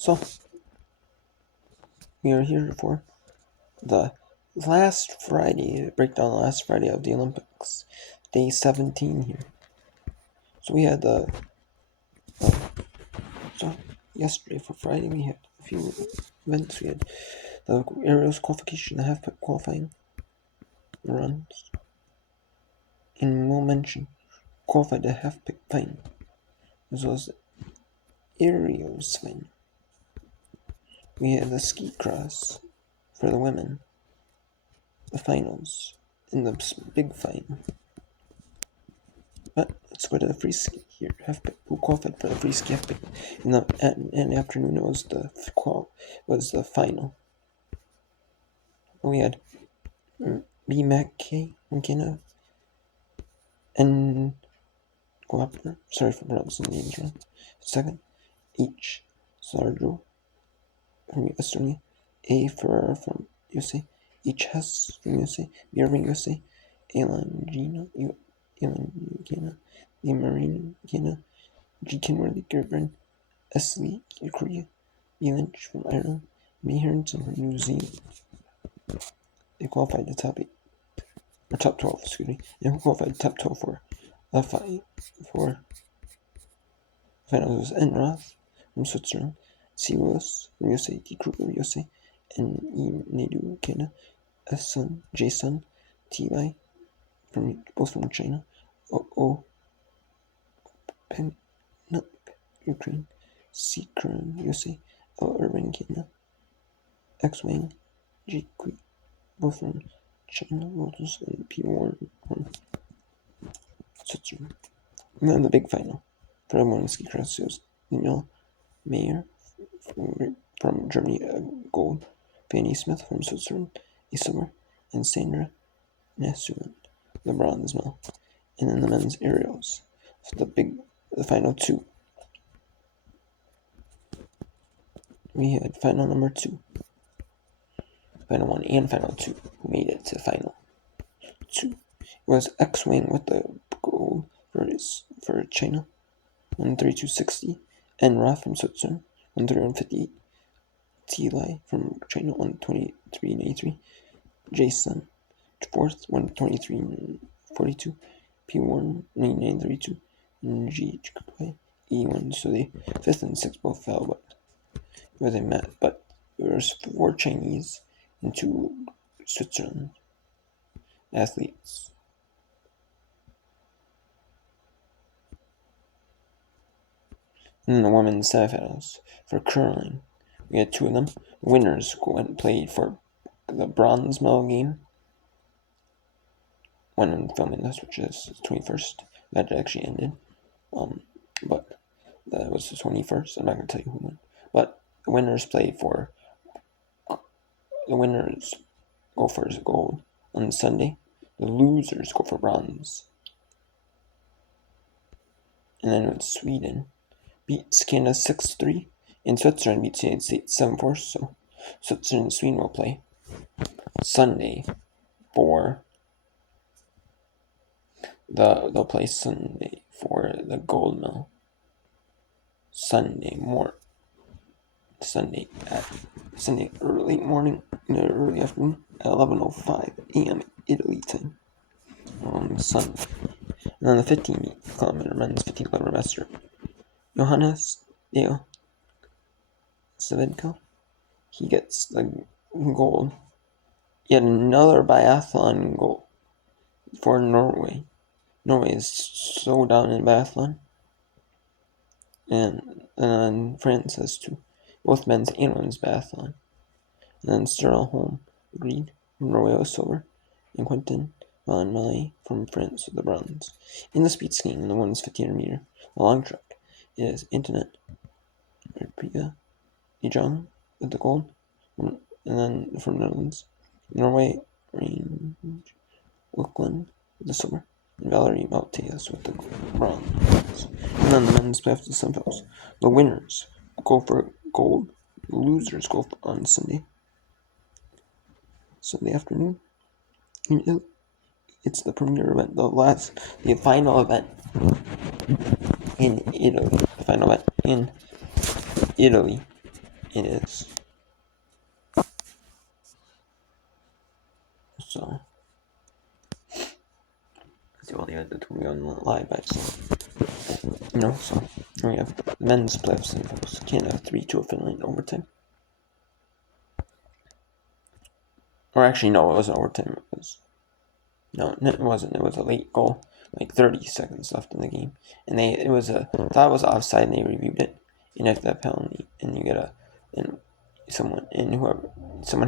So, we are here for the last Friday, breakdown the last Friday of the Olympics, day 17 here. So we had so yesterday for Friday we had a few events. We had the aerials qualification, the half-pipe qualifying runs, and we'll mention qualified the half-pipe final, as well as the aerials final. We had the ski cross for the women, the finals, and the big final. But let's go to the free ski here. Who qualified for the free ski half-pipe? In the afternoon, it was the final. We had B. McKenna and Guapner. Sorry for pronouncing the names wrong. Second, H. Sardo from Estonia. A. Ferrara from USA. H. Hess from USA. B. Irving USA. Alan Gina. The Marine Gina. G. Kenworthy Gerben. S. Lee Korea. B. Lynch from Ireland. B. Harrington from New Zealand. They qualified the top 8. Or top 12, excuse me. And who qualified the top 12 for the finals was N. Roth from Switzerland, C. Willis from USA, D. Kruger USA, N. E. Nadu Canada, S. Sun, J. Sun, T. Lai both from China, O. Penuk Ukraine, C. Kern USA, L. Irving Canada, X. Wang, G. Kui both from China, Lotus, and P. Warren from Switzerland. And then the big final for women's ski cross was Danielle Mayer from Germany, gold, Fanny Smith from Switzerland, a silver, and Sandra Nessuland, the bronze medal. And then the men's aerials, so the final 2. We had final number 2, final 1 and final 2, who made it to final 2. It was X-Wing with the gold for China, 132.60, N. Roth from Switzerland, 131.58, T. Lai from China, 123.83, J. Sun, 4th, 123.42, P. Warren, 99.32, and G. Kui, 81. So the 5th and 6th both fell, but it was a match. But there was 4 Chinese and 2 Switzerland athletes. And then the women's semifinals for curling, we had 2 of them. The winners went and played for the bronze medal game. When I'm filming this, which is the 21st, that actually ended. But that was the 21st. I'm not going to tell you who won. But the winners go for gold on Sunday. The losers go for bronze. And then when Sweden beats Canada 6-3, and Switzerland beats the United States 7-4, so Switzerland and Sweden will play Sunday for they'll play Sunday for the gold medal. Sunday early morning, early afternoon at 11:05 a.m. Italy time on Sunday. And then the 15-kilometer men's 15-kilometer master, Johannes Dale Svedka, he gets the gold. Yet another biathlon gold for Norway. Norway is so down in biathlon. And then France has 2, both men's and women's biathlon. And then Sterling Holm agreed from Norway with silver, and Quentin Van Malle from France with the bronze. In the speed skiing, in the women's 1500 meter, the long track, it is Antoinette Priya Ejong with the gold, and then from Netherlands, Norway, Range Wiklund with the silver, and Valerie Maltese with the bronze. And then the men's playoff to semifinals. The winners go for gold. The losers go on Sunday afternoon. It's the premier event, the final event in Italy. The final event in Italy. it is. So, well, they had the 2 on live by so we have men's playoffs semifinals. Canada 3-2 of Finland overtime. Or actually, no, it wasn't overtime. It wasn't. It was a late goal, like 30 seconds left in the game, and thought it was offside, and they reviewed it, and if that penalty, and you get someone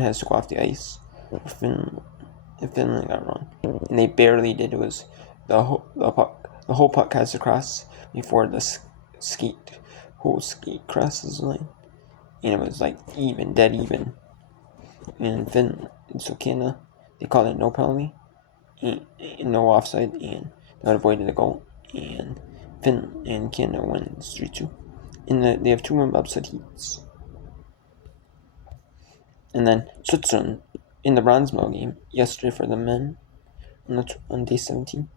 has to go off the ice. If Finland got wrong, and they barely did. It was the whole puck has to cross before the whole skate crosses the line, and it was like dead even. And Finland, so Canada, they called it no penalty, and no offside, and that avoided the goal. And Finland and Canada wins 3-2. They have 2 win bobsled heats. And then Switzerland in the bronze medal game yesterday for the men on day 17.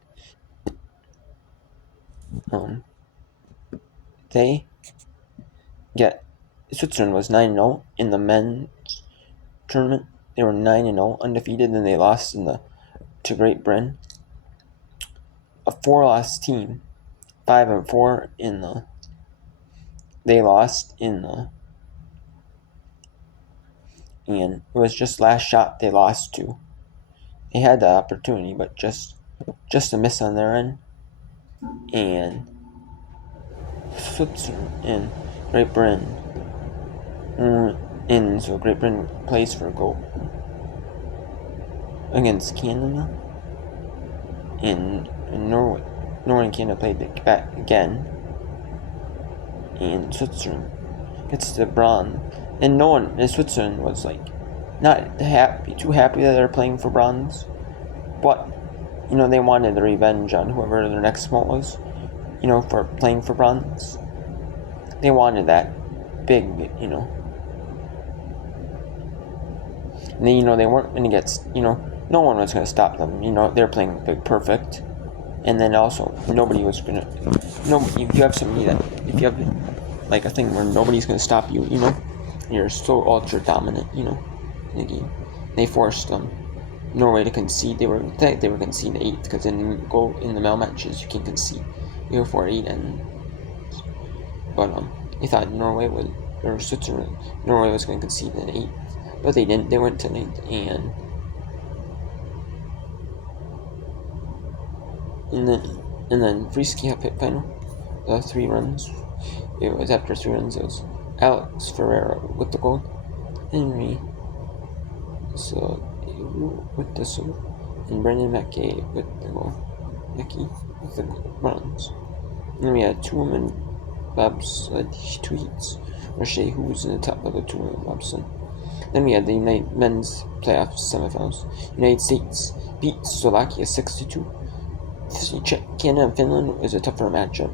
Switzerland was 9-0 in the men's tournament. They were 9-0 undefeated, and they lost to Great Britain. A 4-loss team, 5-4 they lost and it was just last shot they lost to. They had the opportunity, but just a miss on their end. And Switzerland and Great Britain, and so Great Britain plays for a goal against Canada, and Norway and Canada played back again, and Switzerland gets the bronze. And no one in Switzerland was not too happy that they're playing for bronze, but they wanted the revenge on whoever their next opponent was, for playing for bronze. They wanted that big, and then, they weren't going to get, no one was going to stop them. They're playing big perfect, and then also nobody was going to, if you have somebody if you have a thing where nobody's going to stop you, you're so ultra dominant, in the game. They forced Norway to concede. They were conceding 8 because in the male matches you can concede 8 and but they thought Norway was going to concede an 8, but they didn't. They went to 9 and then free ski hit final. The 3 runs. It was after 3 runs. It was Alex Ferreira with the goal, Henry with the silver, and Brendan Mackey with the goal. Mackey with the bronze. And then we had 2 women bobsled 2 heats. Roche, who was in the top of the 2 women bobsled. Then we had the United men's playoffs semifinals. United States beat Slovakia 6-2. Canada and Finland was a tougher matchup.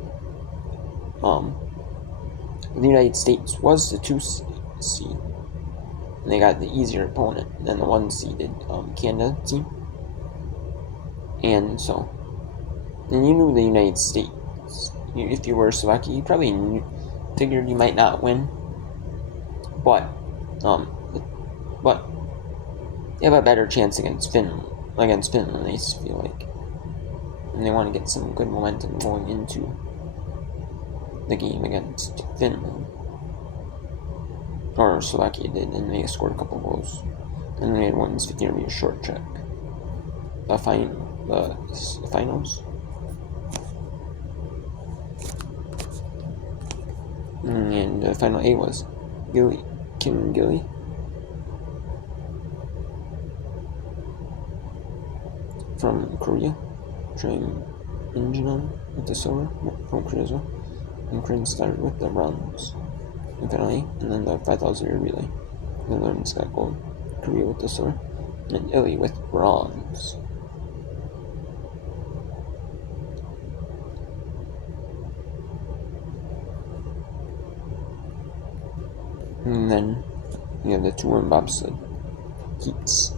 The United States was the 2 seed, and they got the easier opponent than the 1 seeded Canada team. And so, and you knew the United States. If you were Slovakia, you probably figured you might not win, but they have a better chance against Finland. They feel like, and they want to get some good momentum going into the game against Finland, or Slovakia did, and they scored a couple goals, and they had won this 50-meter short track. The finals. And the final A was Kim Gilly from Korea, Trim Injinon with the silver from Korea as well, and Korean started with the bronze in final A, and then the 5,000 meter relay. The Netherlands got gold, Korea with the silver, and Italy with bronze. And then we have the 2 women bobsled heats.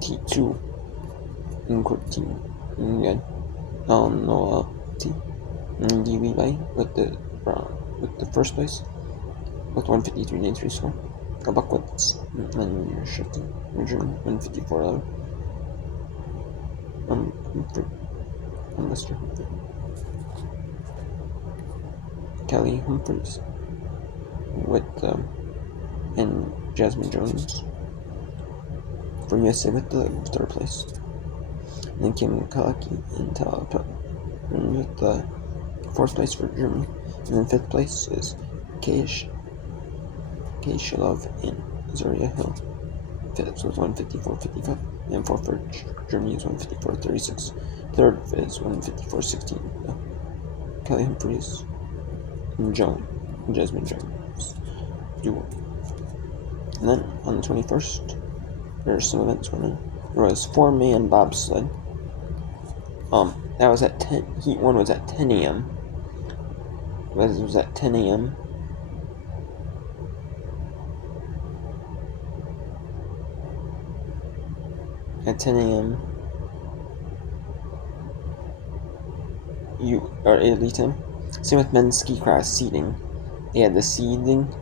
Heat 2 in court team. And we had Noah T. and Levi with the first place. with 153.93 score. A buck with men shifting. German 154. Mr. Humphrey. Kelly Humphreys with and Jasmine Jones for USA with the third place. And then Kim Kalaki and Tala with the fourth place for Germany. And then fifth place is Kay Shilov and Zoria Hill. Fifth was 154.55. And fourth for Germany is 154.36. Third is 154.16. Kelly Humphreys and Jasmine Jones duo. And then on the 21st, there are some events going on. There was 4-man bobsled. That was at 10. Heat 1 was at 10 a.m. It was at 10 a.m. At 10 a.m. Or Italy time. Same with men's ski cross seating. They had the seeding.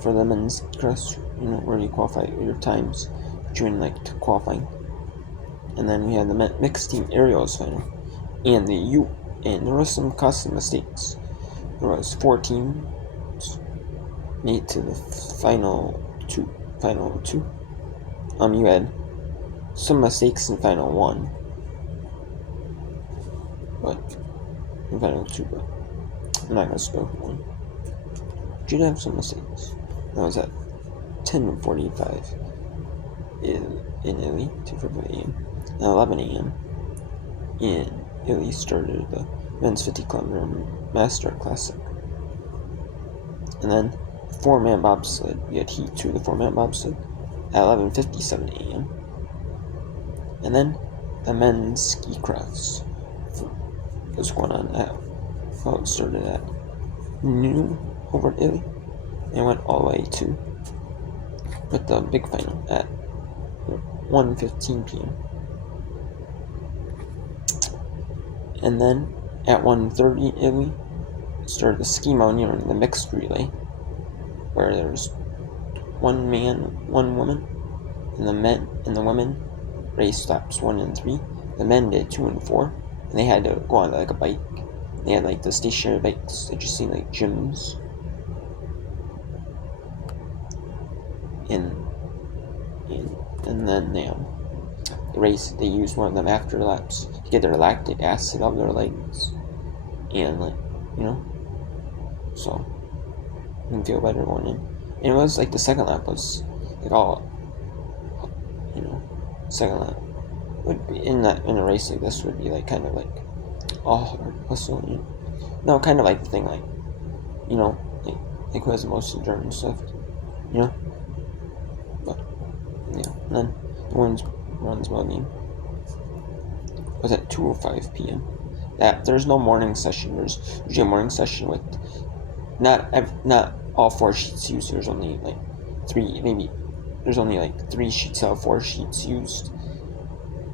For the men's cross, where you qualify your times during qualifying. And then we had the mixed team aerials final. And there was some costly mistakes. There was 4 teams made to the final two. You had some mistakes in final 1. But in final 2, but I'm not gonna spoil one. Did have some mistakes. That was at 10:45 in Italy, 2:45 a.m. and 11 a.m. in Italy started the men's 50-kilometer Master Classic. And then 4-man bobsled. We had Heat 2 of the 4-man bobsled at 11:57 a.m. And then the men's ski cross was going on it started at noon over in Italy and went all the way to with the big final at 1:15 p.m. And then at 1:30 in Italy started the ski mountaineering, the mixed relay, where there's 1 man, 1 woman, and the women raced laps 1 and 3. The men did 2 and 4, and they had to go on a bike. They had the stationary bikes that you see gyms. And then they used one of them after laps to get their lactic acid out of their legs, and so you can feel better going in. And it was the second lap was second lap would be in a race like this would be kind of all hard hustle, no, kind of the thing who has the most endurance left, but yeah. And then the women's bronze medal game was at 2:05 p.m. There's no morning session. There's usually a morning session with not all 4 sheets used. There's only 3, maybe there's only 3 sheets out of 4 sheets used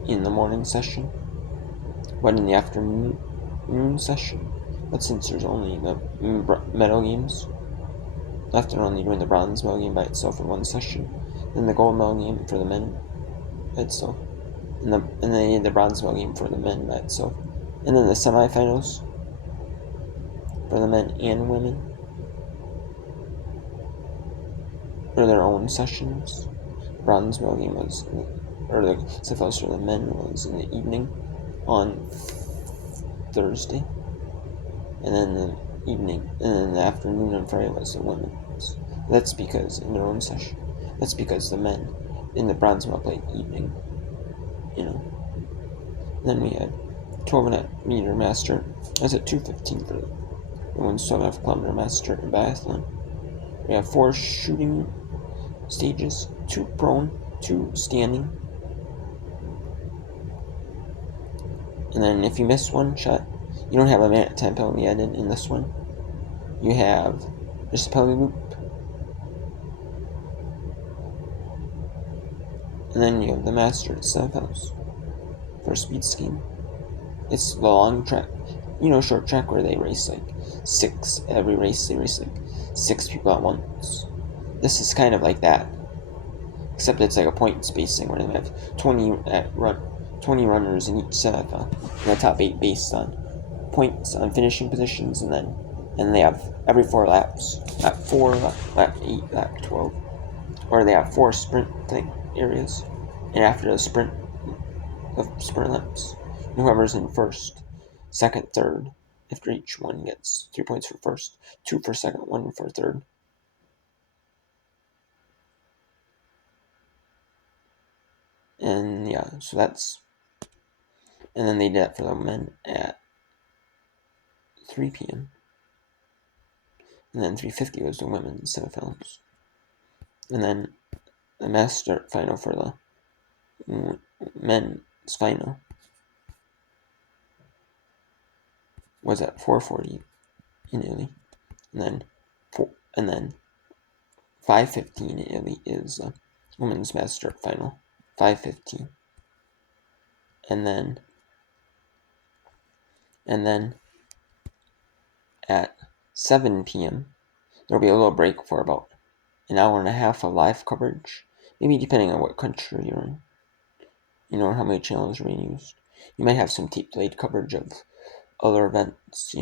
in the morning session, but in the afternoon session, but since there's only the medal games left, they're only doing the bronze medal game by itself in one session, then the gold medal game for the men by itself, and then the bronze medal game for the men by itself, and then the semifinals for the men and women for their own sessions. The bronze medal game the semifinals for the men was in the evening on Thursday, and then the evening, and then the afternoon on Friday was the women's. That's because in their own session. That's because the men in the bronze medal played evening, Then we had 12.5-meter master. That's at 2:15 for the women's 12.5-kilometer master in biathlon. We have 4 shooting stages: 2 prone, 2 standing. And then if you miss one shot, you don't have a minute time penalty added in this one. You have just a penalty loop. And then you have the master at semifinals for speed skiing. It's the long track, short track where they race like six. Every race they race like 6 people at once. This is kind of like that, except it's like a point spacing where they have 20 runners in each set of the top 8 based on points on finishing positions, and they have every 4 laps, lap 4, lap 8, lap 12, or they have 4 sprint thing areas, and after the sprint laps, whoever's in first, second, third, after each one gets 3 points for first, 2 for second, 1 for third. And yeah, so that's, and then they did that for the men at 3 p.m. And then 3:50 was the women's semifinals. And then the mass start final for the men's final was at 4:40 in Italy, and then 5:15 in Italy is the women's mass start final. 5:15, and then at 7 p.m. there'll be a little break for about an hour and a half of live coverage, maybe depending on what country you're in. Or how many channels are being used. You might have some tape delayed coverage of other events,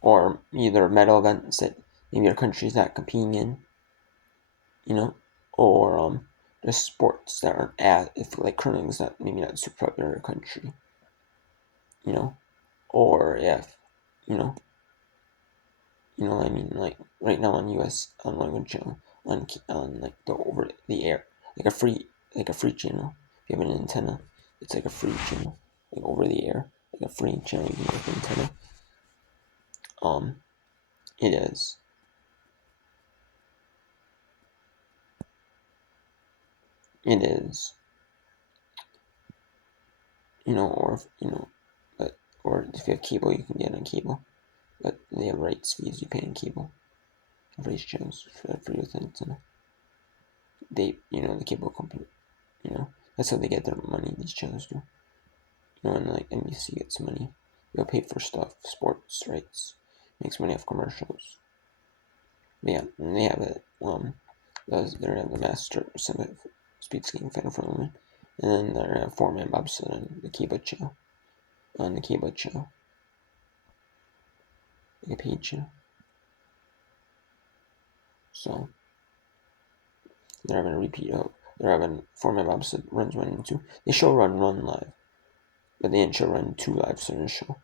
or either medal events that maybe your country's not competing in, or just sports that aren't if like curling's maybe not super popular in your country, or if, I mean, like right now on US on language channel on like the over the air, like a free channel. If you have an antenna, it's like a free channel, like over the air, like a free channel you can get with antenna. It is. It is. Or if you have cable, you can get on cable, but they have rights fees you pay on cable for these channels for your antenna. They, the cable company, that's how they get their money. These channels do. And like NBC gets money. They'll pay for stuff, sports rights, makes money off commercials. But yeah, and they have it. They have the master speed skating final for women, and then they're a 4-man bobsled on the Kiba channel. Like a paid channel. So they're having a repeat of. They're having 4-man bobsled runs 1 and 2. They show run live, but they didn't show run 2 live, so they show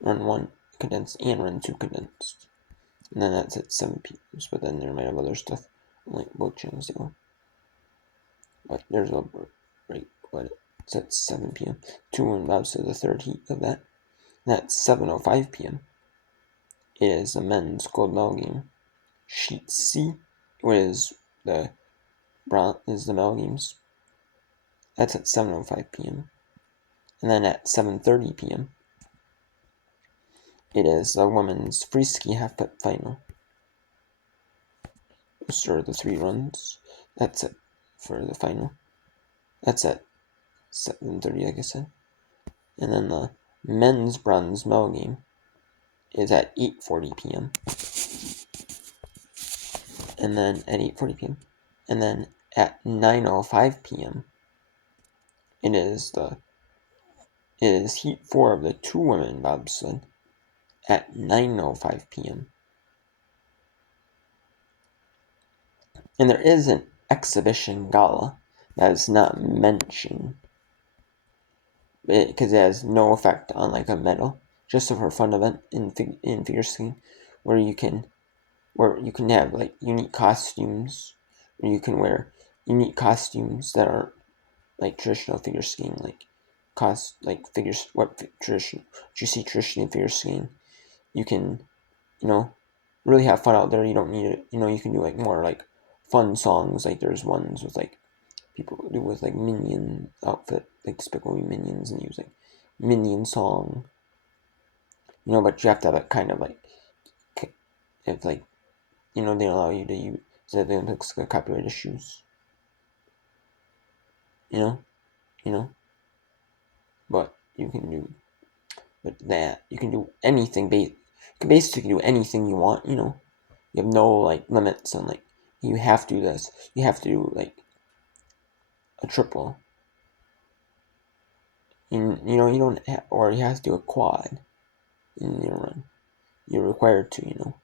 run 1 condensed and run 2 condensed. And then that's at 7 p.m. But then there might have other stuff on like both channels they go. But there's a break, but it's at 7 p.m. 2-1 bobs to the third heat of that. And at 7:05 p.m. it is the men's gold medal game. Sheet C, is the medal games. That's at 7:05 p.m. And then at 7:30 p.m. it is the women's free ski half pipe final. Those are the 3 runs. That's it for the final. That's at 7:30, like I said. And then the men's bronze medal game is at 8:40 p.m. And then at 8:40 p.m. And then at 9:05 p.m. it is heat 4 of the 2-women bobsled at 9:05 p.m. And there is an exhibition gala that is not mentioned because it has no effect on like a medal, just for a fun event in figure skating where you can have like unique costumes, or you can wear unique costumes that are like traditional figure skating, figures what you see traditionally in figure skating. You can, really have fun out there. You don't need it. You can do like more like fun songs. Like there's ones with like people do with like Minion outfit, like Despicable Me Minions, and use like Minion song. But you have to have it kind of like, if like, they allow you to use the Olympics like copyright issues. But you can do But that you can do anything. You can basically do anything you want. You know, you have no like limits on like you have to do this. You have to do like a triple. You know you don't or you have to do a quad in your run. You're required to.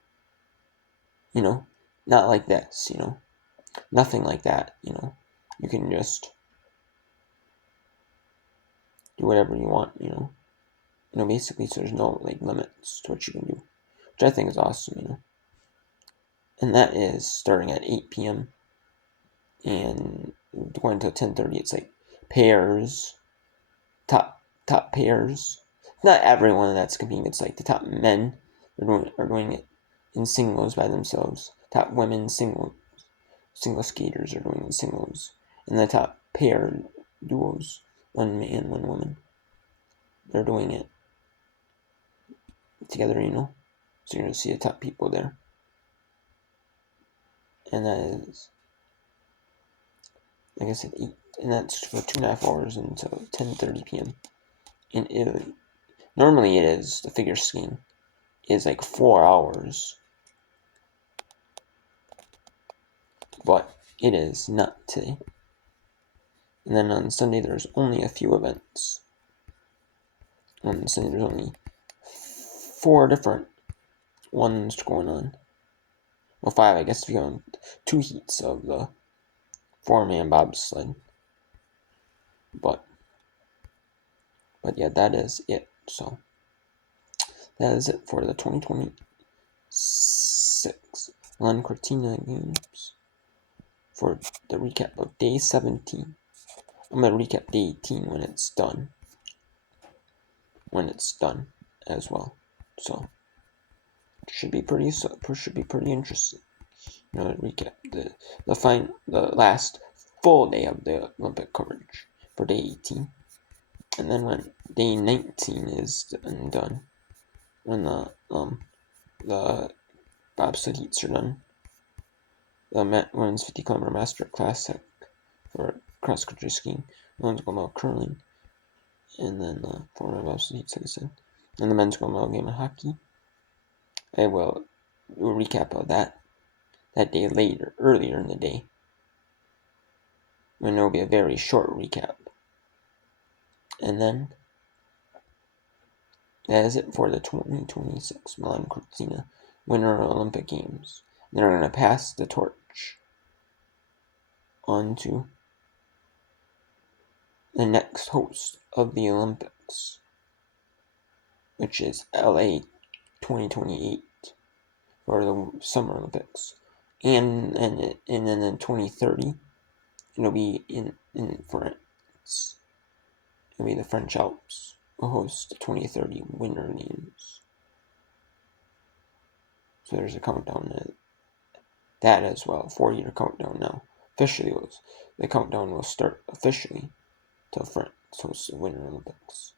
You know, not like this. You know, nothing like that. You know, you can just do whatever you want. You know, basically, so there's no like limits to what you can do, which I think is awesome. You know, and that is starting at 8 p.m. and going until 10:30. It's like pairs, top pairs. Not everyone that's competing. It's like the top men are doing it in singles by themselves. Top women single skaters are doing it in singles, and the top pair duos, one man, one woman, they're doing it together. You know, so you're gonna see the top people there, and that is, like I said, 8, and that's for 2.5 hours until 10:30 p.m. in Italy. Normally, it is the figure skating is like 4 hours, but it is not today. And then on Sunday, there's only a few events. On Sunday, there's only 4 different ones going on. Well, 5, I guess, if you go 2 heats of the 4-man bobsled. But yeah, that is it. So that is it for the 2026 Milan Cortina games. For the recap of day 17. I'm gonna recap day 18 when it's done. As well. So should be pretty interesting. You know, recap the last full day of the Olympic coverage for day 18, and then when day 19 is done, when the bobsled heats are done, the women's 50-kilometer master classic for cross country skiing, the women's gold medal curling, and then the 4-man bobsled heats, like I said, and the men's gold medal game of hockey. I will do a recap of that day earlier in the day, when there will be a very short recap. And then that is it for the 2026 Milan Cortina Winter Olympic Games. And they're going to pass the torch on to the next host of the Olympics, which is LA 2028 for the Summer Olympics. And then in 2030, it'll be in France. It'll be the French Alps will host the 2030 Winter Games. So there's a countdown to that as well. 4-year countdown now. The countdown will start officially till France hosts the Winter Olympics.